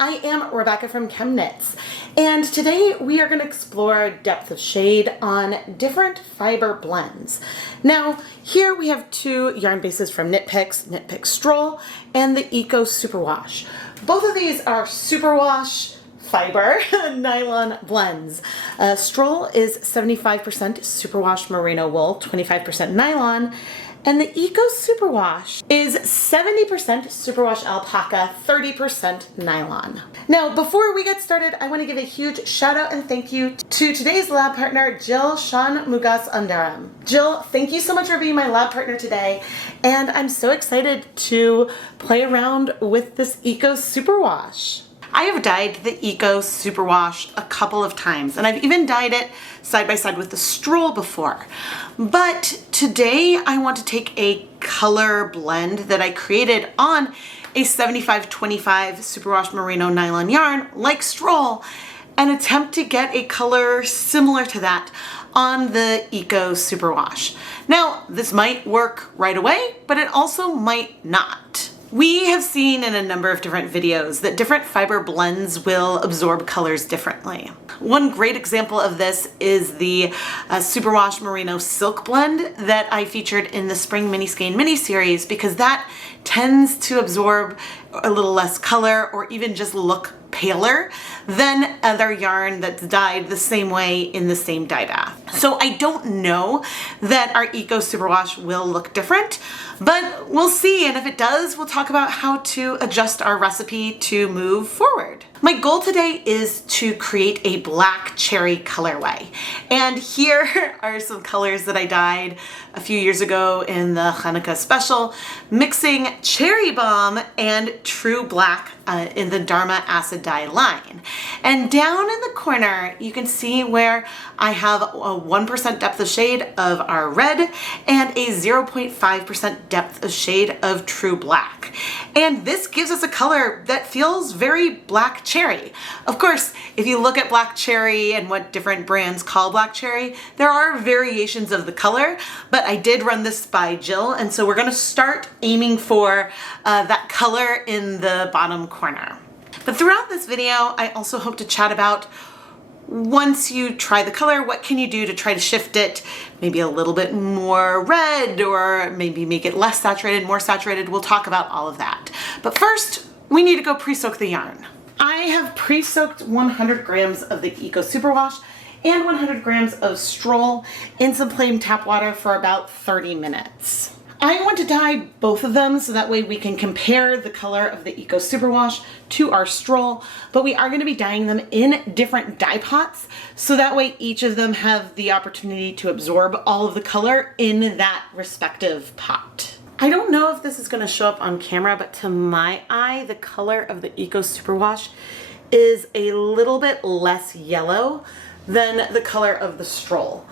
I am Rebecca from ChemKnits, and today we are going to explore depth of shade on different fiber blends. Now, here we have two yarn bases from Knit Picks Stroll and the Eco Superwash. Both of these are Superwash fiber nylon blends. Stroll is 75% superwash merino wool, 25% nylon, and the Eco Superwash is 70% Superwash Alpaca, 30% nylon. Now, before we get started, I want to give a huge shout out and thank you to today's lab partner, Jill Shanmugasundaram. Jill, thank you so much for being my lab partner today, and I'm so excited to play around with this Eco Superwash. I have dyed the Eco Superwash a couple of times, and I've even dyed it side by side with the Stroll before. But today I want to take a color blend that I created on a 75-25 Superwash Merino nylon yarn like Stroll and attempt to get a color similar to that on the Eco Superwash. Now, this might work right away, but it also might not. We have seen in a number of different videos that different fiber blends will absorb colors differently. One great example of this is the Superwash Merino Silk blend that I featured in the Spring Mini Skein mini series, because that tends to absorb a little less color or even just look paler than other yarn that's dyed the same way in the same dye bath. So I don't know that our Eco Superwash will look different, but we'll see, and if it does, we'll talk about how to adjust our recipe to move forward. My goal today is to create a black cherry colorway, and here are some colors that I dyed a few years ago in the Hanukkah special, mixing Cherry Bomb and True Black in the Dharma Acid Dye line. And down in the corner, you can see where I have a 1% depth of shade of our red and a 0.5% depth of shade of True Black. And this gives us a color that feels very black cherry. Of course, if you look at black cherry and what different brands call black cherry, there are variations of the color, but I did run this by Jill, and so we're gonna start aiming for that color in the bottom corner. But throughout this video, I also hope to chat about, once you try the color, what can you do to try to shift it maybe a little bit more red, or maybe make it less saturated, more saturated. We'll talk about all of that. But first, we need to go pre-soak the yarn. I have pre-soaked 100 grams of the Eco Superwash and 100 grams of Stroll in some plain tap water for about 30 minutes. I want to dye both of them so that way we can compare the color of the Eco Superwash to our Stroll, but we are going to be dyeing them in different dye pots so that way each of them have the opportunity to absorb all of the color in that respective pot. I don't know if this is going to show up on camera, but to my eye, the color of the Eco Superwash is a little bit less yellow than the color of the Stroll.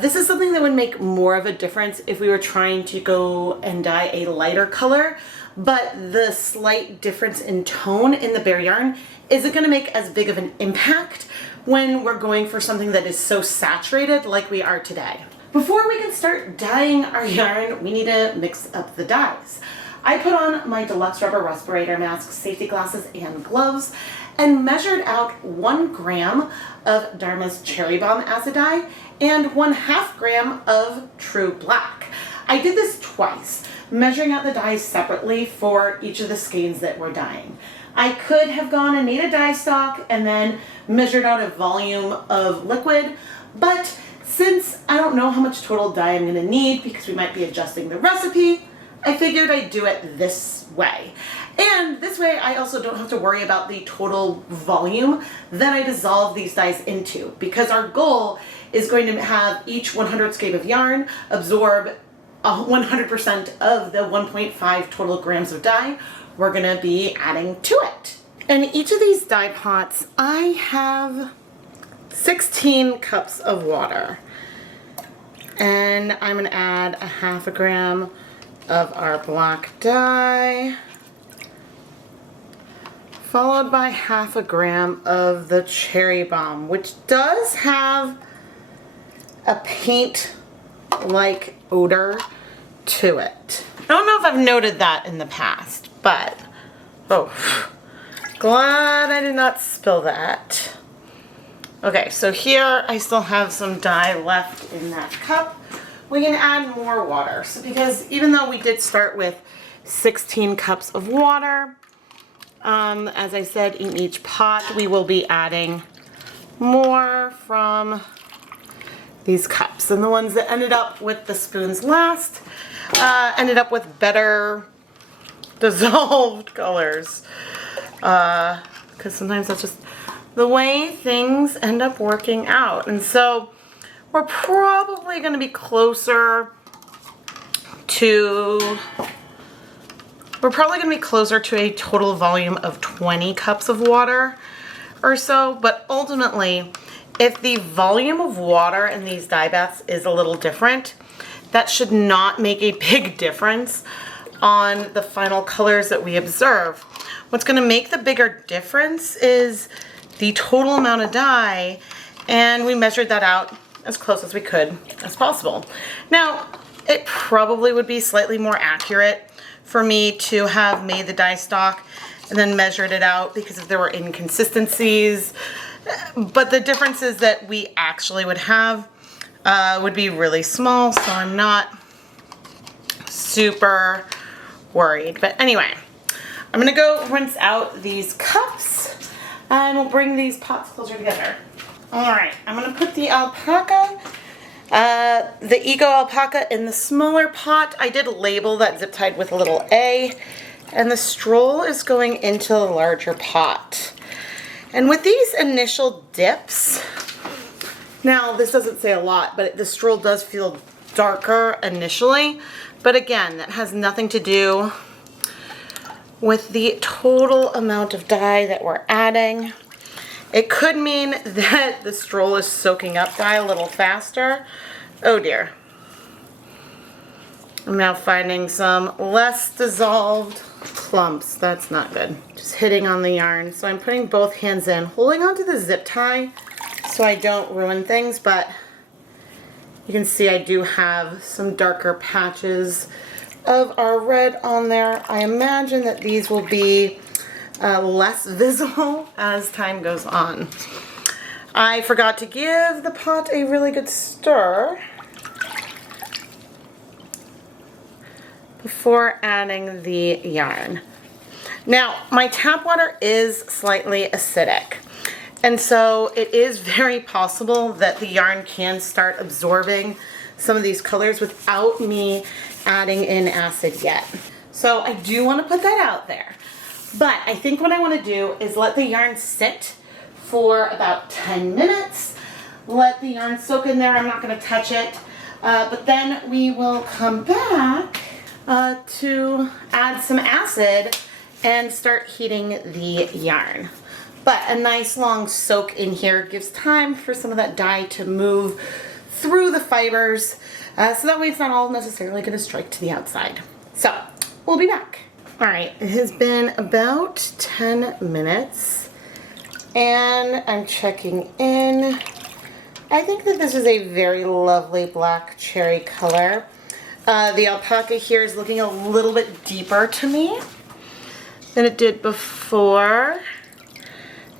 This is something that would make more of a difference if we were trying to go and dye a lighter color, but the slight difference in tone in the bare yarn isn't going to make as big of an impact when we're going for something that is so saturated like we are today. Before we can start dyeing our yarn, we need to mix up the dyes. I put on my deluxe rubber respirator mask, safety glasses, and gloves, and measured out 1 gram of Dharma's Cherry Bomb acid dye and 1/2 gram of True Black. I did this twice, measuring out the dyes separately for each of the skeins that we're dyeing. I could have gone and made a dye stock and then measured out a volume of liquid, but since I don't know how much total dye I'm gonna need because we might be adjusting the recipe, I figured I'd do it this way. And this way I also don't have to worry about the total volume that I dissolve these dyes into, because our goal is going to have each 100 skein of yarn absorb 100% of the 1.5 total grams of dye we're gonna be adding to it. In each of these dye pots, I have 16 cups of water. And I'm gonna add 1/2 gram of our black dye, followed by 1/2 gram of the Cherry Bomb, which does have a paint-like odor to it. I don't know if I've noted that in the past, but Glad I did not spill that. Okay, so here I still have some dye left in that cup. We can add more water. So because even though we did start with 16 cups of water, as I said, in each pot, we will be adding more from these cups. And the ones that ended up with the spoons last ended up with better dissolved colors. Because sometimes that's just the way things end up working out. And so we're probably going to be closer to a total volume of 20 cups of water or so. But ultimately, if the volume of water in these dye baths is a little different, that should not make a big difference on the final colors that we observe. What's going to make the bigger difference is the total amount of dye, and we measured that out as close as we could as possible. Now, it probably would be slightly more accurate for me to have made the dye stock and then measured it out because if there were inconsistencies, but the differences that we actually would have would be really small, so I'm not super worried. But anyway, I'm gonna go rinse out these cups and we'll bring these pots closer together. All right, I'm gonna put the alpaca, the Eco Alpaca in the smaller pot. I did label that zip tied with a little A, and the stroll is going into the larger pot. And with these initial dips, now this doesn't say a lot, but the stroll does feel darker initially, but again, that has nothing to do with the total amount of dye that we're adding. It could mean that the stroll is soaking up dye a little faster. Oh dear. I'm now finding some less dissolved clumps. That's not good. Just hitting on the yarn. So I'm putting both hands in, holding onto the zip tie so I don't ruin things, but you can see I do have some darker patches of our red on there. I imagine that these will be less visible as time goes on. I forgot to give the pot a really good stir before adding the yarn. Now, my tap water is slightly acidic, and so it is very possible that the yarn can start absorbing some of these colors without me adding in acid yet. So I do want to put that out there. But I think what I want to do is let the yarn sit for about 10 minutes. Let the yarn soak in there. I'm not going to touch it. But then we will come back to add some acid and start heating the yarn. But a nice long soak in here gives time for some of that dye to move through the fibers, so that way it's not all necessarily going to strike to the outside. So we'll be back. All right, it has been about 10 minutes and I'm checking in. I think that this is a very lovely black cherry color. The alpaca here is looking a little bit deeper to me than it did before.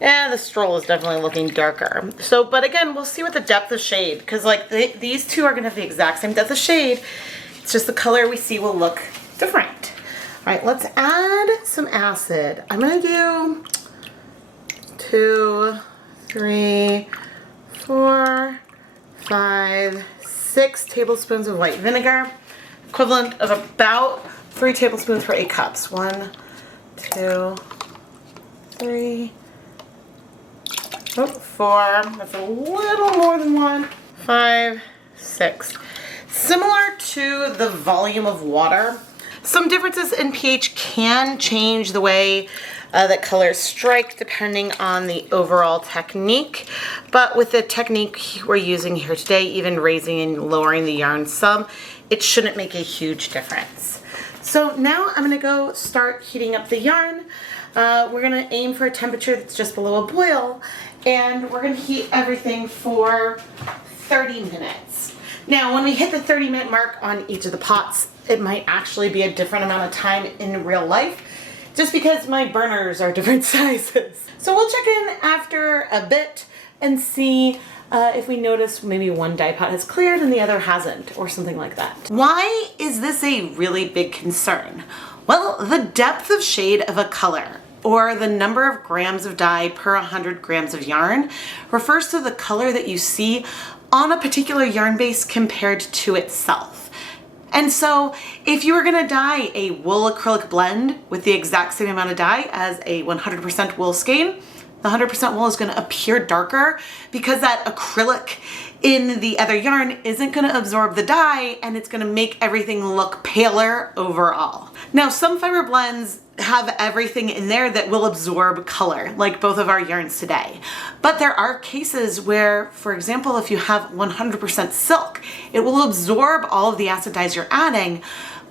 And the stroll is definitely looking darker. So, but again, we'll see what the depth of shade, because like these two are going to have the exact same depth of shade. It's just the color we see will look different. All right, let's add some acid. I'm going to do 2, 3, 4, 5, 6 tablespoons of white vinegar, equivalent of about 3 tablespoons for 8 cups. 1, 2, 3, 4, that's a little more than 1, 5, 6. Similar to the volume of water, some differences in pH can change the way that colors strike depending on the overall technique. But with the technique we're using here today, even raising and lowering the yarn some, it shouldn't make a huge difference. So now I'm going to go start heating up the yarn. We're going to aim for a temperature that's just below a boil, and we're going to heat everything for 30 minutes. Now, when we hit the 30-minute mark on each of the pots, it might actually be a different amount of time in real life. just because my burners are different sizes. So we'll check in after a bit and see if we notice maybe one dye pot has cleared and the other hasn't, or something like that. Why is this a really big concern? Well, the depth of shade of a color, or the number of grams of dye per 100 grams of yarn, refers to the color that you see on a particular yarn base compared to itself. And so if you were gonna dye a wool acrylic blend with the exact same amount of dye as a 100% wool skein, the 100% wool is gonna appear darker because that acrylic in the other yarn isn't gonna absorb the dye, and it's gonna make everything look paler overall. Now, some fiber blends have everything in there that will absorb color, like both of our yarns today. But there are cases where, for example, if you have 100% silk, it will absorb all of the acid dyes you're adding.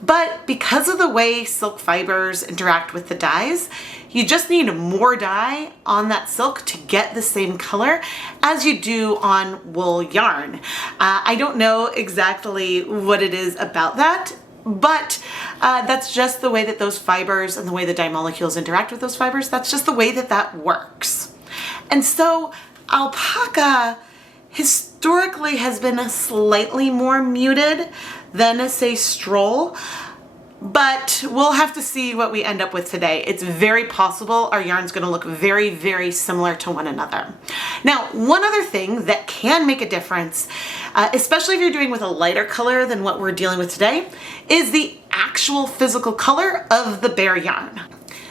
But because of the way silk fibers interact with the dyes, you just need more dye on that silk to get the same color as you do on wool yarn. I don't know exactly what it is about that, but that's just the way that those fibers and the way the dye molecules interact with those fibers. That's just the way that that works. And so alpaca historically has been slightly more muted than, say, stroll, but we'll have to see what we end up with today. It's very possible our yarn's gonna look very, very similar to one another. Now, one other thing that can make a difference, especially if you're doing with a lighter color than what we're dealing with today, is the actual physical color of the bare yarn.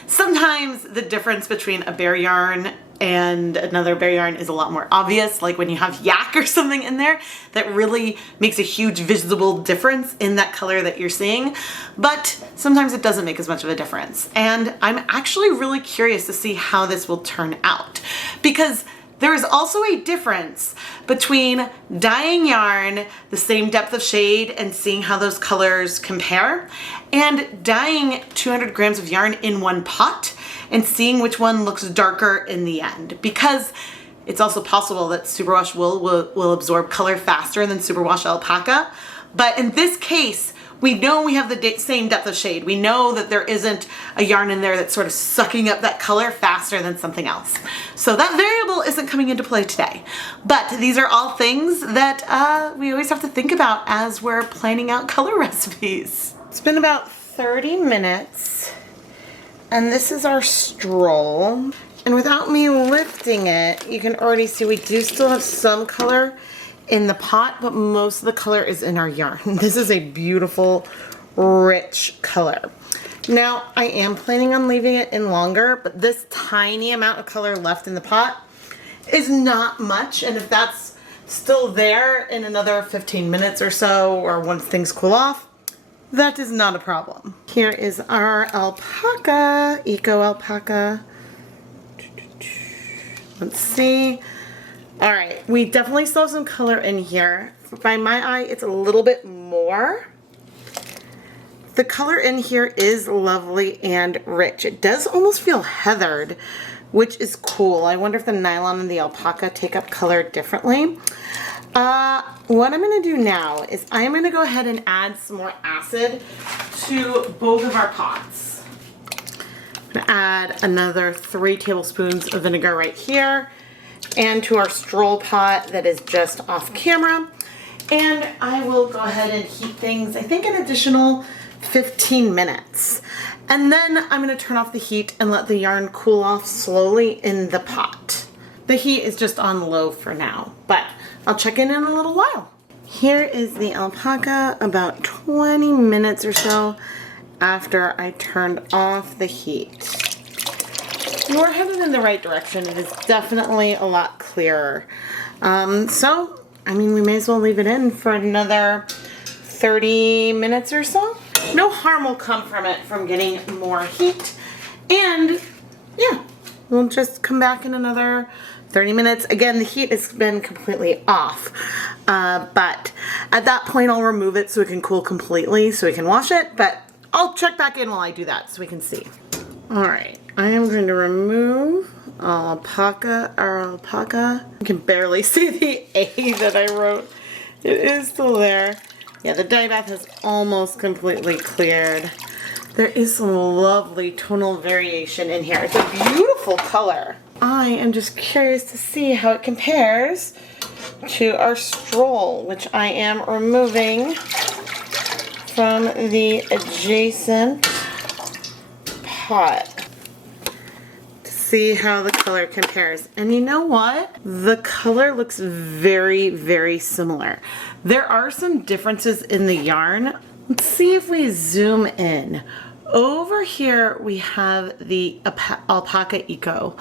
Sometimes the difference between a bare yarn and another bare yarn is a lot more obvious, like when you have yak or something in there that really makes a huge visible difference in that color that you're seeing. But sometimes it doesn't make as much of a difference. And I'm actually really curious to see how this will turn out, because there is also a difference between dyeing yarn the same depth of shade and seeing how those colors compare, and dyeing 200 grams of yarn in one pot and seeing which one looks darker in the end. Because it's also possible that superwash wool will absorb color faster than superwash alpaca. But in this case, we know we have the same depth of shade. We know that there isn't a yarn in there that's sort of sucking up that color faster than something else. So that variable isn't coming into play today. But these are all things that we always have to think about as we're planning out color recipes. It's been about 30 minutes, and this is our stroll. And without me lifting it, you can already see we do still have some color in the pot, but most of the color is in our yarn. This is a beautiful, rich color. Now, I am planning on leaving it in longer, but this tiny amount of color left in the pot is not much, and if that's still there in another 15 minutes or so, or once things cool off, that is not a problem. Here is our alpaca, eco alpaca. Let's see. All right, we definitely still have some color in here. By my eye, it's a little bit more. The color in here is lovely and rich. It does almost feel heathered, which is cool. I wonder if the nylon and the alpaca take up color differently. What I'm gonna do now is I'm gonna go ahead and add some more acid to both of our pots. I'm gonna add another 3 tablespoons of vinegar right here, and to our stroll pot that is just off camera. And I will go ahead and heat things, I think, an additional 15 minutes. And then I'm gonna turn off the heat and let the yarn cool off slowly in the pot. The heat is just on low for now, but I'll check in a little while. Here is the alpaca about 20 minutes or so after I turned off the heat. We're headed in the right direction. It is definitely a lot clearer. So, I mean, we may as well leave it in for another 30 minutes or so. No harm will come from it from getting more heat. And yeah, we'll just come back in another 30 minutes. Again, the heat has been completely off. But at that point, I'll remove it so it can cool completely so we can wash it. But I'll check back in while I do that so we can see. All right, I am going to remove alpaca. You can barely see the A that I wrote. It is still there. Yeah, the dye bath has almost completely cleared. There is some lovely tonal variation in here. It's a beautiful color. I am just curious to see how it compares to our stroll, which I am removing from the adjacent pot to see how the color compares. And you know what? The color looks very, very similar. There are some differences in the yarn. Let's see if we zoom in. Over here we have the Alpaca Eco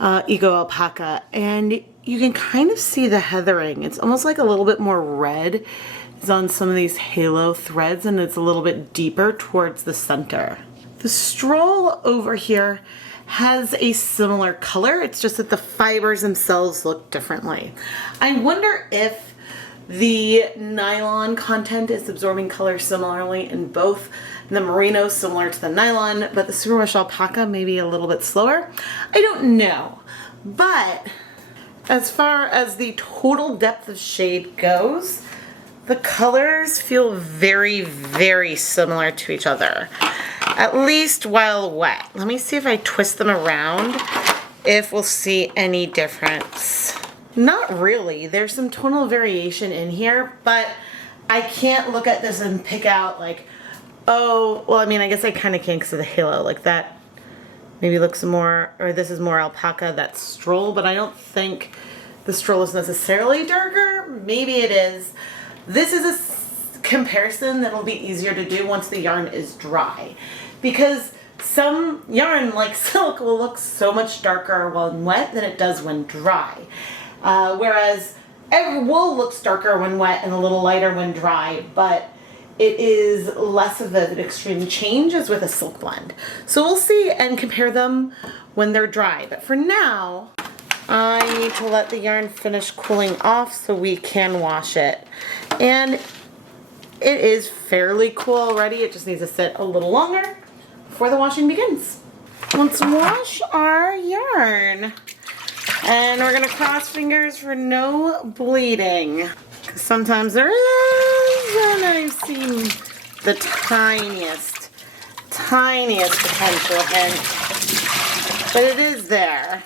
Alpaca, and you can kind of see the heathering. It's almost like a little bit more red. It's on some of these halo threads, and it's a little bit deeper towards the center. The stroll over here has a similar color. It's just that the fibers themselves look differently. I wonder if the nylon content is absorbing color similarly in both. The Merino similar to the nylon, but the Superwash Alpaca maybe a little bit slower. I don't know. But as far as the total depth of shade goes, the colors feel very, very similar to each other, at least while wet. Let me see if I twist them around, if we'll see any difference. Not really. There's some tonal variation in here, but I can't look at this and pick out like, oh, well, I mean, I guess I kind of can because of the halo. Like that maybe looks more, or this is more alpaca, that's stroll, but I don't think the stroll is necessarily darker. Maybe it is. This is a comparison that'll be easier to do once the yarn is dry, because some yarn like silk will look so much darker when wet than it does when dry. Whereas wool looks darker when wet and a little lighter when dry, but it is less of an extreme change as with a silk blend. So we'll see and compare them when they're dry. But for now, I need to let the yarn finish cooling off so we can wash it. And it is fairly cool already. It just needs to sit a little longer before the washing begins. Let's wash our yarn. And we're gonna cross fingers for no bleeding. Because sometimes there is, and I've seen the tiniest potential hint, but it is there.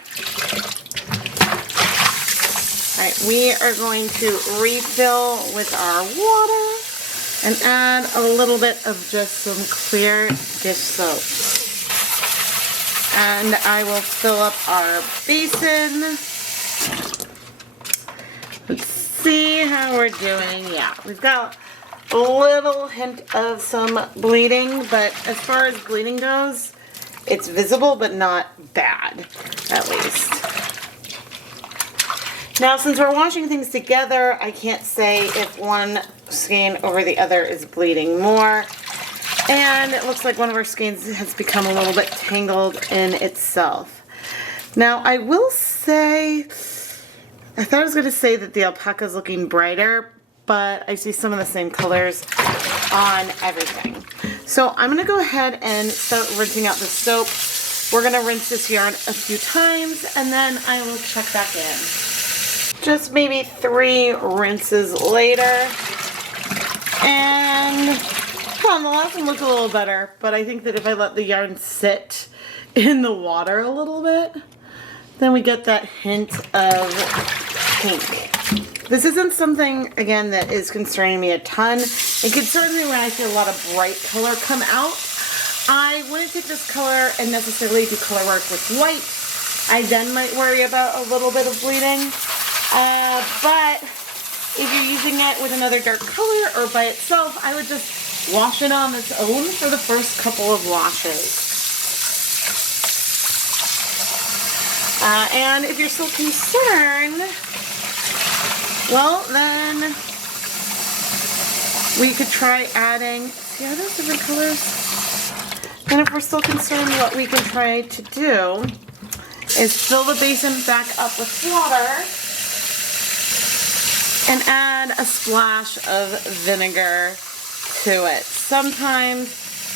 Alright, we are going to refill with our water and add a little bit of just some clear dish soap. And I will fill up our basin. Let's see how we're doing. Yeah, we've got a little hint of some bleeding, but as far as bleeding goes, it's visible but not bad, at least. Now, since we're washing things together, I can't say if one skein over the other is bleeding more. And it looks like one of our skeins has become a little bit tangled in itself. Now, I will say, I thought I was going to say that the alpaca is looking brighter, but I see some of the same colors on everything. So I'm going to go ahead and start rinsing out the soap. We're going to rinse this yarn a few times, and then I will check back in. Just maybe 3 rinses later. And the last one looked a little better, but I think that if I let the yarn sit in the water a little bit, then we get that hint of pink. This isn't something, again, that is concerning me a ton. It concerns me when I see a lot of bright color come out. I wouldn't take this color and necessarily do color work with white. I then might worry about a little bit of bleeding. But if you're using it with another dark color or by itself, I would just wash it on its own for the first couple of washes. And if you're still concerned, well, then we could try adding, see how those different colors? And if we're still concerned, what we can try to do is fill the basin back up with water and add a splash of vinegar to it. Sometimes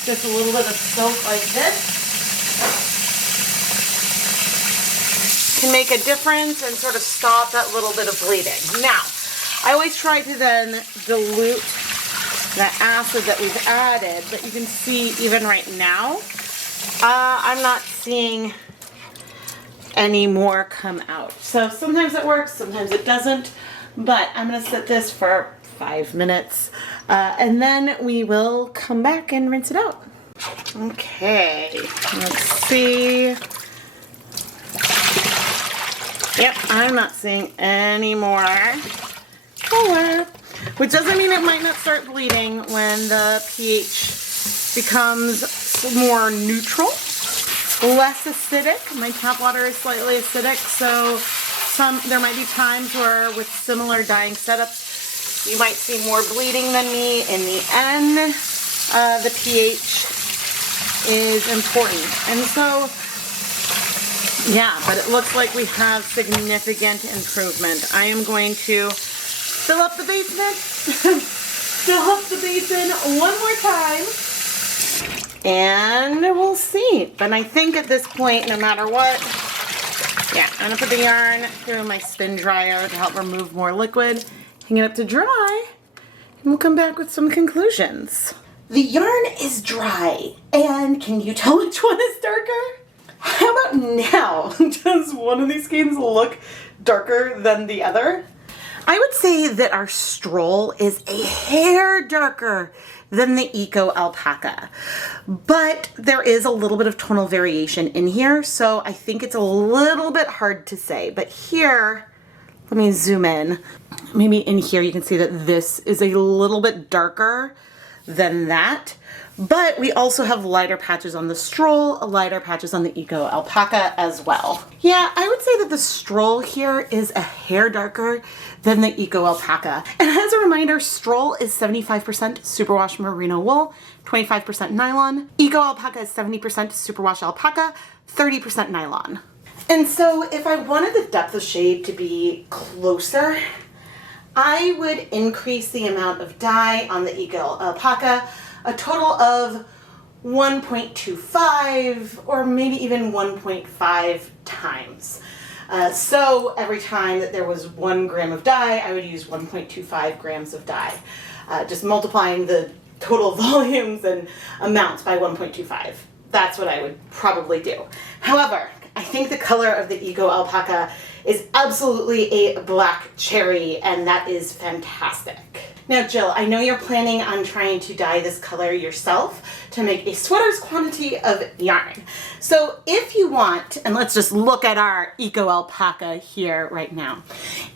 just a little bit of soap like this can make a difference and sort of stop that little bit of bleeding. Now, I always try to then dilute the acid that we've added, but you can see even right now, I'm not seeing any more come out. So sometimes it works, sometimes it doesn't, but I'm gonna set this for 5 minutes, and then we will come back and rinse it out. Okay, let's see. Yep, I'm not seeing any more color, which doesn't mean it might not start bleeding when the pH becomes more neutral, less acidic. My tap water is slightly acidic, so there might be times where with similar dyeing setups, you might see more bleeding than me. In the end, the pH is important. And so, yeah, but it looks like we have significant improvement. I am going to fill up the basement, fill up the basin one more time, and we'll see. But I think at this point, no matter what, yeah, I'm gonna put the yarn through my spin dryer to help remove more liquid, hang it up to dry, and we'll come back with some conclusions. The yarn is dry, and can you tell which one is darker? How about now? Does one of these skeins look darker than the other? I would say that our stroll is a hair darker than the Eco Alpaca, but there is a little bit of tonal variation in here, so I think it's a little bit hard to say. But here, let me zoom in. Maybe in here you can see that this is a little bit darker than that, but we also have lighter patches on the stroll, lighter patches on the Eco Alpaca as well. Yeah, I would say that the stroll here is a hair darker than the Eco Alpaca. And as a reminder, stroll is 75% superwash merino wool, 25% nylon. Eco Alpaca is 70% superwash alpaca, 30% nylon. And so if I wanted the depth of shade to be closer, I would increase the amount of dye on the Eco Alpaca a total of 1.25 or maybe even 1.5 times. So every time that there was 1 gram of dye, I would use 1.25 grams of dye. Just multiplying the total volumes and amounts by 1.25. That's what I would probably do. However, I think the color of the Eco Alpaca is absolutely a black cherry, and that is fantastic. Now, Jill, I know you're planning on trying to dye this color yourself to make a sweater's quantity of yarn. So if you want, and let's just look at our Eco Alpaca here right now.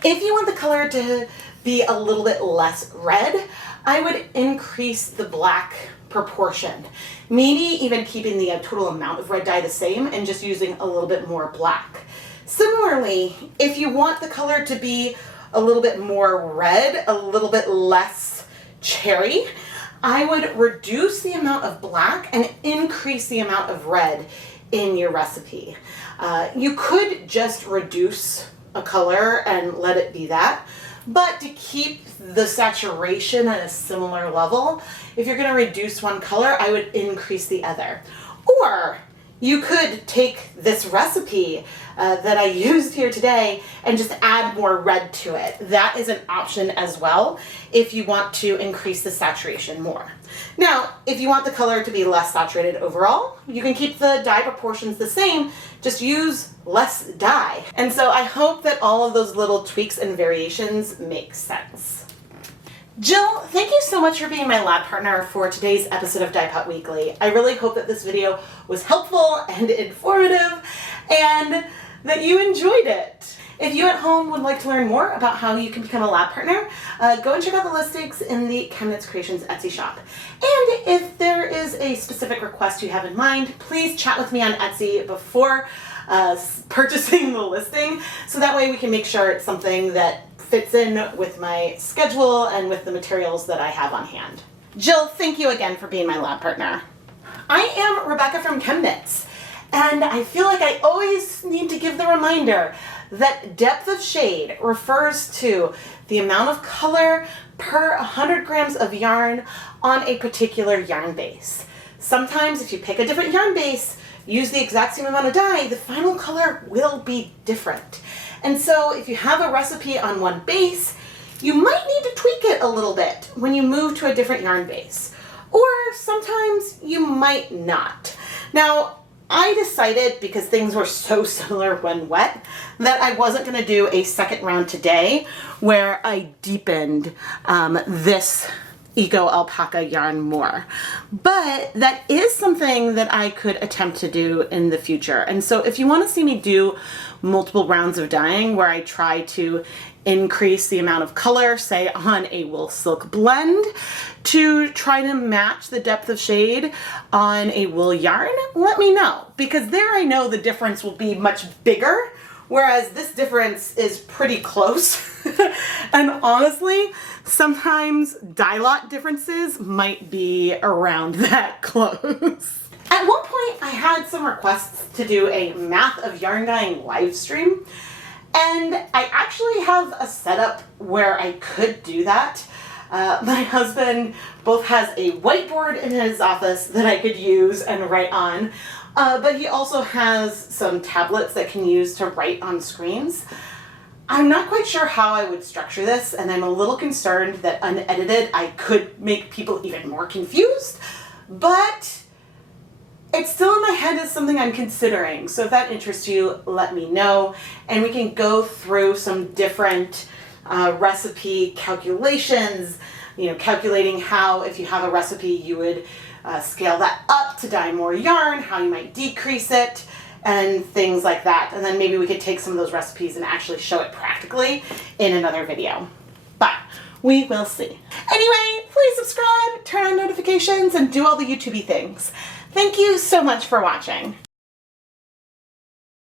If you want the color to be a little bit less red, I would increase the black proportion. Maybe even keeping the total amount of red dye the same and just using a little bit more black. Similarly, if you want the color to be a little bit more red, a little bit less cherry, I would reduce the amount of black and increase the amount of red in your recipe. You could just reduce a color and let it be that, but to keep the saturation at a similar level, if you're going to reduce one color, I would increase the other. Or you could take this recipe that I used here today and just add more red to it. That is an option as well if you want to increase the saturation more. Now, if you want the color to be less saturated overall, you can keep the dye proportions the same, just use less dye. And so I hope that all of those little tweaks and variations make sense. Jill, thank you so much for being my lab partner for today's episode of Dyepot Weekly. I really hope that this video was helpful and informative and that you enjoyed it. If you at home would like to learn more about how you can become a lab partner, go and check out the listings in the ChemKnits Creations Etsy shop. And if there is a specific request you have in mind, please chat with me on Etsy before purchasing the listing, so that way we can make sure it's something that fits in with my schedule and with the materials that I have on hand. Jill, thank you again for being my lab partner. I am Rebecca from ChemKnits, and I feel like I always need to give the reminder that depth of shade refers to the amount of color per 100 grams of yarn on a particular yarn base. Sometimes if you pick a different yarn base, use the exact same amount of dye, the final color will be different. And so if you have a recipe on one base, you might need to tweak it a little bit when you move to a different yarn base, or sometimes you might not. Now, I decided, because things were so similar when wet, that I wasn't going to do a second round today where I deepened this Eco Alpaca yarn more. But that is something that I could attempt to do in the future. And so if you want to see me do multiple rounds of dyeing where I try to increase the amount of color, say on a wool silk blend, to try to match the depth of shade on a wool yarn, let me know, because there I know the difference will be much bigger, whereas this difference is pretty close. And honestly, sometimes dye lot differences might be around that close. At one point, I had some requests to do a Math of Yarn Dyeing live stream, and I actually have a setup where I could do that. My husband both has a whiteboard in his office that I could use and write on, but he also has some tablets that can use to write on screens. I'm not quite sure how I would structure this, and I'm a little concerned that unedited I could make people even more confused, but it's still in my head as something I'm considering. So if that interests you, let me know, and we can go through some different recipe calculations, you know, calculating how, if you have a recipe, you would scale that up to dye more yarn, how you might decrease it, and things like that. And then maybe we could take some of those recipes and actually show it practically in another video. But we will see. Anyway, please subscribe, turn on notifications, and do all the YouTubey things. Thank you so much for watching.